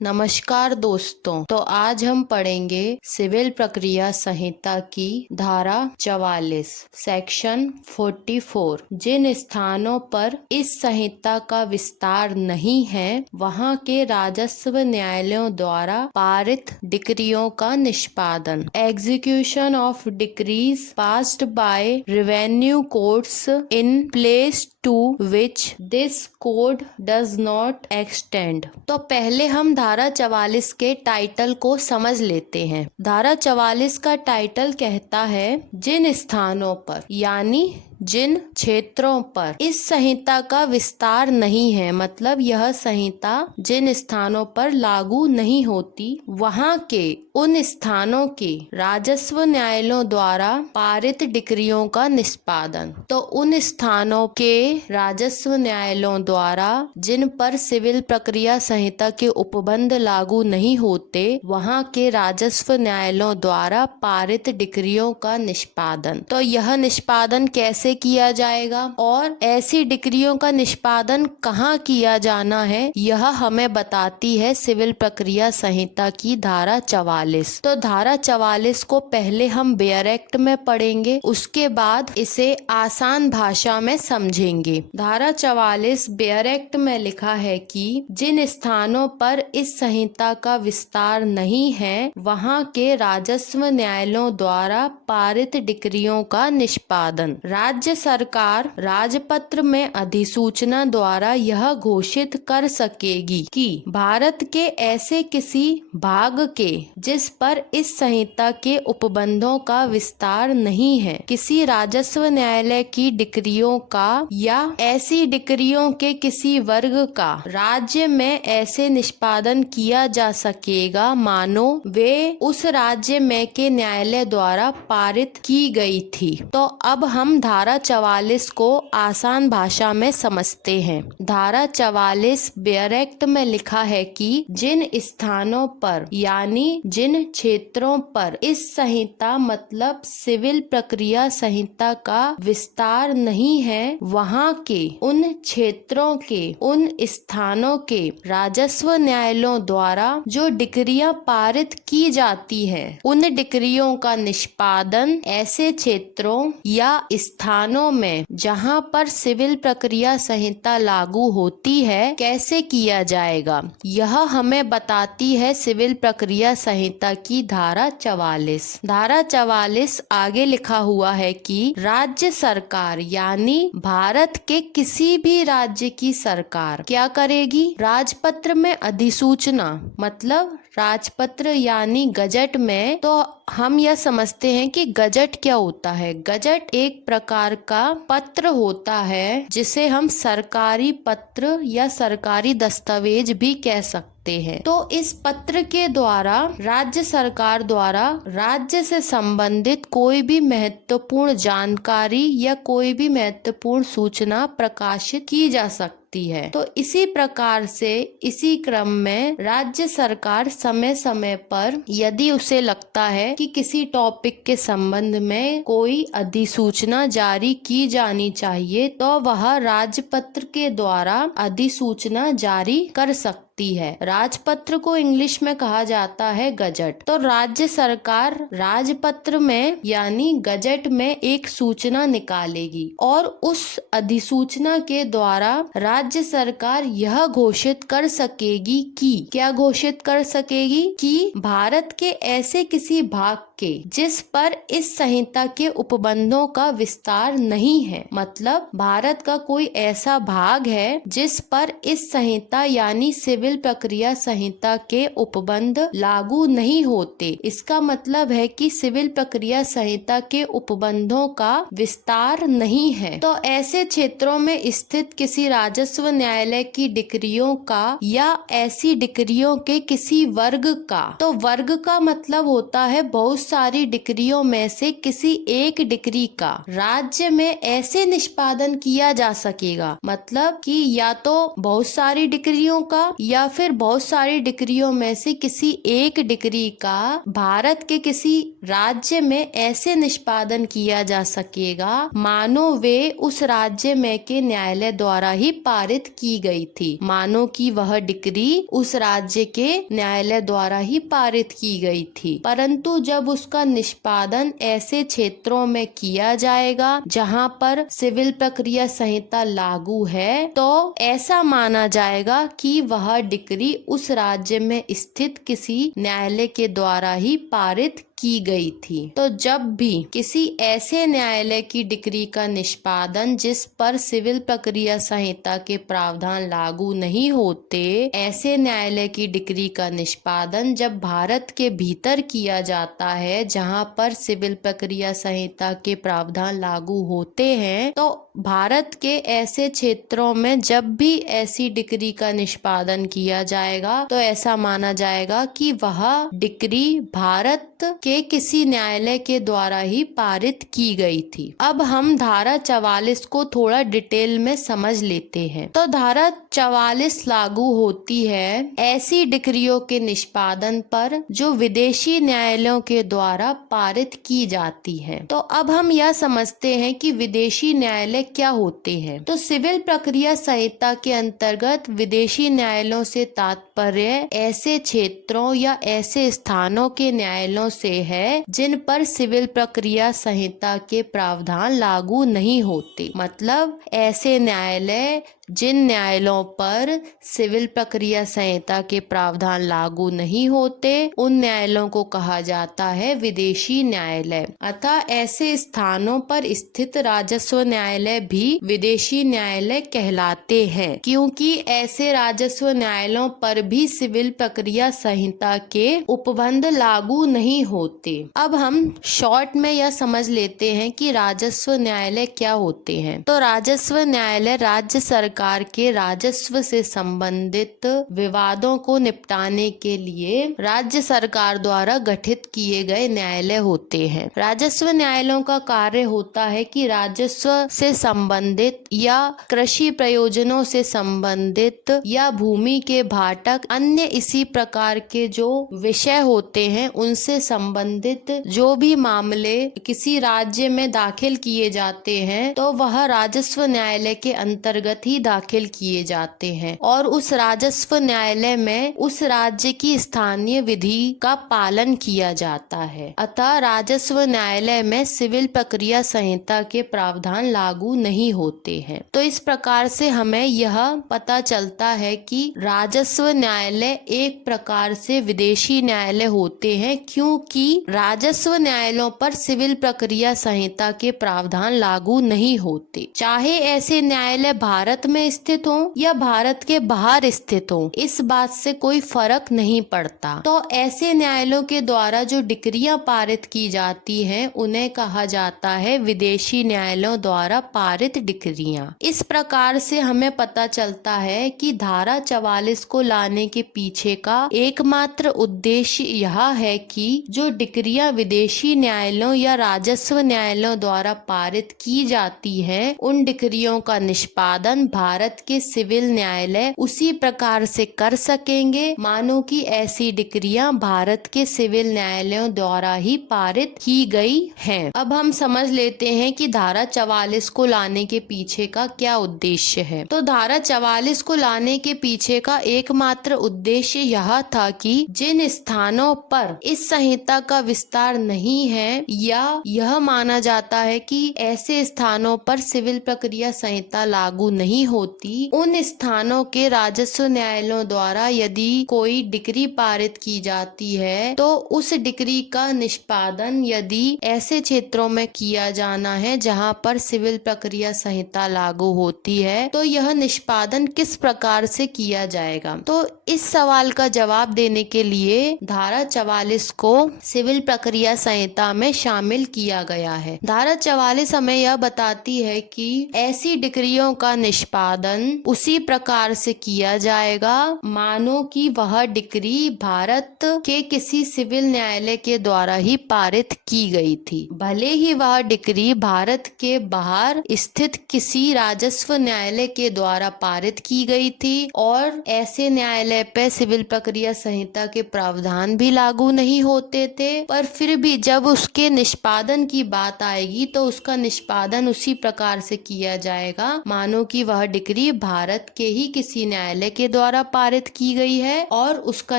नमस्कार दोस्तों। तो आज हम पढ़ेंगे सिविल प्रक्रिया संहिता की धारा 44 सेक्शन 44। जिन स्थानों पर इस संहिता का विस्तार नहीं है वहां के राजस्व न्यायालयों द्वारा पारित डिक्रियों का निष्पादन। Execution of decrees passed by revenue courts in place to which this code does not extend. तो पहले हम धारा 44 के टाइटल को समझ लेते हैं। धारा 44 का टाइटल कहता है जिन स्थानों पर यानी जिन क्षेत्रों पर इस संहिता का विस्तार नहीं है, मतलब यह संहिता जिन स्थानों पर लागू नहीं होती वहां के उन स्थानों के राजस्व न्यायालयों द्वारा पारित डिक्रियों का निष्पादन। तो उन स्थानों के राजस्व न्यायालयों द्वारा जिन पर सिविल प्रक्रिया संहिता के उपबंध लागू नहीं होते वहां के राजस्व न्यायालयों द्वारा पारित डिक्रियों का निष्पादन। तो यह निष्पादन कैसे किया जाएगा और ऐसी डिक्रियों का निष्पादन कहाँ किया जाना है, यह हमें बताती है सिविल प्रक्रिया संहिता की धारा 44। तो धारा 44 को पहले हम बेयर एक्ट में पढ़ेंगे, उसके बाद इसे आसान भाषा में समझेंगे। धारा 44 बेयर एक्ट में लिखा है कि जिन स्थानों पर इस संहिता का विस्तार नहीं है वहां के राजस्व न्यायालयों द्वारा पारित डिक्रियों का निष्पादन। राज्य सरकार राजपत्र में अधिसूचना द्वारा यह घोषित कर सकेगी कि भारत के ऐसे किसी भाग के जिस पर इस संहिता के उपबंधों का विस्तार नहीं है, किसी राजस्व न्यायालय की डिक्रियों का या ऐसी डिक्रियों के किसी वर्ग का राज्य में ऐसे निष्पादन किया जा सकेगा मानो वे उस राज्य में के न्यायालय द्वारा पारित की गई थी। तो अब हम धारा 44 को आसान भाषा में समझते हैं। धारा 44 बेयर एक्ट में लिखा है कि जिन स्थानों पर यानी जिन क्षेत्रों पर इस संहिता मतलब सिविल प्रक्रिया संहिता का विस्तार नहीं है वहां के उन क्षेत्रों के उन स्थानों के राजस्व न्यायालयों द्वारा जो डिक्रियां पारित की जाती है उन डिक्रियों का निष्पादन ऐसे क्षेत्रों या स्थानों में जहां पर सिविल प्रक्रिया संहिता लागू होती है कैसे किया जाएगा, यह हमें बताती है सिविल प्रक्रिया संहिता की धारा 44। धारा 44 आगे लिखा हुआ है कि राज्य सरकार यानी भारत के किसी भी राज्य की सरकार क्या करेगी, राजपत्र में अधिसूचना मतलब राजपत्र यानी गजट में। तो हम यह समझते हैं कि गजट क्या होता है। गजट एक प्रकार का पत्र होता है जिसे हम सरकारी पत्र या सरकारी दस्तावेज भी कह सकते हैं। तो इस पत्र के द्वारा राज्य सरकार द्वारा राज्य से संबंधित कोई भी महत्वपूर्ण जानकारी या कोई भी महत्वपूर्ण सूचना प्रकाशित की जा सकती है। तो इसी प्रकार से इसी क्रम में राज्य सरकार समय समय पर यदि उसे लगता है कि किसी टॉपिक के संबंध में कोई अधिसूचना जारी की जानी चाहिए तो वह राजपत्र के द्वारा अधिसूचना जारी कर सकती है। राजपत्र को इंग्लिश में कहा जाता है गजट। तो राज्य सरकार राजपत्र में यानी गजट में एक सूचना निकालेगी और उस अधिसूचना के द्वारा राज्य सरकार यह घोषित कर सकेगी कि क्या घोषित कर सकेगी कि भारत के ऐसे किसी भाग के जिस पर इस संहिता के उपबंधों का विस्तार नहीं है, मतलब भारत का कोई ऐसा भाग है जिस पर इस संहिता यानी सिविल प्रक्रिया संहिता के उपबंध लागू नहीं होते। इसका मतलब है कि सिविल प्रक्रिया संहिता के उपबंधों का विस्तार नहीं है। तो ऐसे क्षेत्रों में स्थित किसी राजस्व न्यायालय की डिक्रियों का या ऐसी डिक्रियों के किसी वर्ग का, तो वर्ग का मतलब होता है बहुत सारी डिक्रियों में से किसी एक डिक्री का राज्य में ऐसे निष्पादन किया जा सकेगा, मतलब कि या तो बहुत सारी डिक्रियों का या फिर बहुत सारी डिक्रियों में से किसी एक डिक्री का भारत के किसी राज्य में ऐसे निष्पादन किया जा सकेगा मानो वे उस राज्य में के न्यायालय द्वारा ही पारित की गई थी, मानो कि वह डिक्री उस राज्य के न्यायालय द्वारा ही पारित की गई थी। परंतु जब उसका निष्पादन ऐसे क्षेत्रों में किया जाएगा जहां पर सिविल प्रक्रिया संहिता लागू है, तो ऐसा माना जाएगा कि वह डिक्री उस राज्य में स्थित किसी न्यायालय के द्वारा ही पारित की गई थी। तो जब भी किसी ऐसे न्यायालय की डिक्री का निष्पादन जिस पर सिविल प्रक्रिया संहिता के प्रावधान लागू नहीं होते, ऐसे न्यायालय की डिक्री का निष्पादन जब भारत के भीतर किया जाता है जहां पर सिविल प्रक्रिया संहिता के प्रावधान लागू होते हैं, तो भारत के ऐसे क्षेत्रों में जब भी ऐसी डिक्री का निष्पादन किया जाएगा तो ऐसा माना जाएगा कि वह डिक्री भारत के किसी न्यायालय के द्वारा ही पारित की गई थी। अब हम धारा 44 को थोड़ा डिटेल में समझ लेते हैं। तो धारा 44 लागू होती है ऐसी डिक्रियों के निष्पादन पर जो विदेशी न्यायालयों के द्वारा पारित की जाती है। तो अब हम यह समझते हैं कि विदेशी न्यायालय क्या होते हैं। तो सिविल प्रक्रिया संहिता के अंतर्गत विदेशी न्यायालयों से तात्पर्य ऐसे क्षेत्रों या ऐसे स्थानों के न्यायालयों से है जिन पर सिविल प्रक्रिया संहिता के प्रावधान लागू नहीं होते, मतलब ऐसे न्यायालय जिन न्यायालयों पर सिविल प्रक्रिया संहिता के प्रावधान लागू नहीं होते उन न्यायालयों को कहा जाता है विदेशी न्यायालय। अतः ऐसे स्थानों पर स्थित राजस्व न्यायालय भी विदेशी न्यायालय कहलाते हैं, क्योंकि ऐसे राजस्व न्यायालयों पर भी सिविल प्रक्रिया संहिता के उपबंध लागू नहीं होते। अब हम शॉर्ट में यह समझ लेते हैं कि राजस्व न्यायालय क्या होते हैं। तो राजस्व न्यायालय राज्य सरकार के राजस्व से संबंधित विवादों को निपटाने के लिए राज्य सरकार द्वारा गठित किए गए न्यायालय होते हैं। राजस्व न्यायालयों का कार्य होता है कि राजस्व से संबंधित या कृषि प्रयोजनों से संबंधित या भूमि के भाटक अन्य इसी प्रकार के जो विषय होते हैं उनसे संबंधित जो भी मामले किसी राज्य में दाखिल किए जाते हैं तो वह राजस्व न्यायालय के अंतर्गत ही दाखिल किए जाते हैं और उस राजस्व न्यायालय में उस राज्य की स्थानीय विधि का पालन किया जाता है। अतः राजस्व न्यायालय में सिविल प्रक्रिया संहिता के प्रावधान लागू नहीं होते हैं। तो इस प्रकार से हमें यह पता चलता है कि राजस्व न्यायालय एक प्रकार से विदेशी न्यायालय होते हैं, क्योंकि राजस्व न्यायालयों पर सिविल प्रक्रिया संहिता के प्रावधान लागू नहीं होते, चाहे ऐसे न्यायालय भारत में स्थित हो या भारत के बाहर स्थित हो, इस बात से कोई फर्क नहीं पड़ता। तो ऐसे न्यायालयों के द्वारा जो डिक्रियां पारित की जाती हैं उन्हें कहा जाता है विदेशी न्यायालयों द्वारा पारित डिक्रियां। इस प्रकार से हमें पता चलता है कि धारा 44 को लाने के पीछे का एकमात्र उद्देश्य यह है कि जो डिक्रियां विदेशी न्यायालयों या राजस्व न्यायालयों द्वारा पारित की जाती हैं उन डिक्रियों का निष्पादन भारत के सिविल न्यायालय उसी प्रकार से कर सकेंगे मानो कि ऐसी डिक्रियां भारत के सिविल न्यायालयों द्वारा ही पारित की गई हैं। अब हम समझ लेते हैं कि धारा 44 को लाने के पीछे का क्या उद्देश्य है। तो धारा 44 को लाने के पीछे का एकमात्र उद्देश्य यह था कि जिन स्थानों पर इस संहिता का विस्तार नहीं है या यह माना जाता है कि ऐसे स्थानों पर सिविल प्रक्रिया संहिता लागू नहीं होती, उन स्थानों के राजस्व न्यायालयों द्वारा यदि कोई डिक्री पारित की जाती है तो उस डिक्री का निष्पादन यदि ऐसे क्षेत्रों में किया जाना है जहां पर सिविल प्रक्रिया संहिता लागू होती है तो यह निष्पादन किस प्रकार से किया जाएगा। तो इस सवाल का जवाब देने के लिए धारा 44 को सिविल प्रक्रिया संहिता में शामिल किया गया है। धारा 44 हमें यह बताती है कि ऐसी डिक्रियों का निष्पादन उसी प्रकार से किया जाएगा मानो कि वह डिक्री भारत के किसी सिविल न्यायालय के द्वारा ही पारित की गई थी, भले ही वह डिक्री भारत के बाहर स्थित किसी राजस्व न्यायालय के द्वारा पारित की गई थी और ऐसे न्यायालय पे सिविल प्रक्रिया संहिता के प्रावधान भी लागू नहीं होते थे। पर फिर भी जब उसके निष्पादन की बात आएगी तो उसका निष्पादन उसी प्रकार से किया जाएगा मानो कि वह डिक्री भारत के ही किसी न्यायालय के द्वारा पारित की गई है और उसका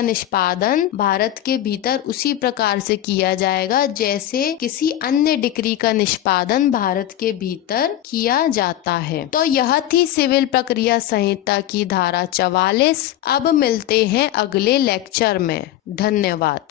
निष्पादन भारत के भीतर उसी प्रकार से किया जाएगा जैसे किसी अन्य डिक्री का निष्पादन भारत के भीतर किया जाता है। तो यह थी सिविल प्रक्रिया संहिता की धारा 44। अब मिलते हैं अगले लेक्चर में। धन्यवाद।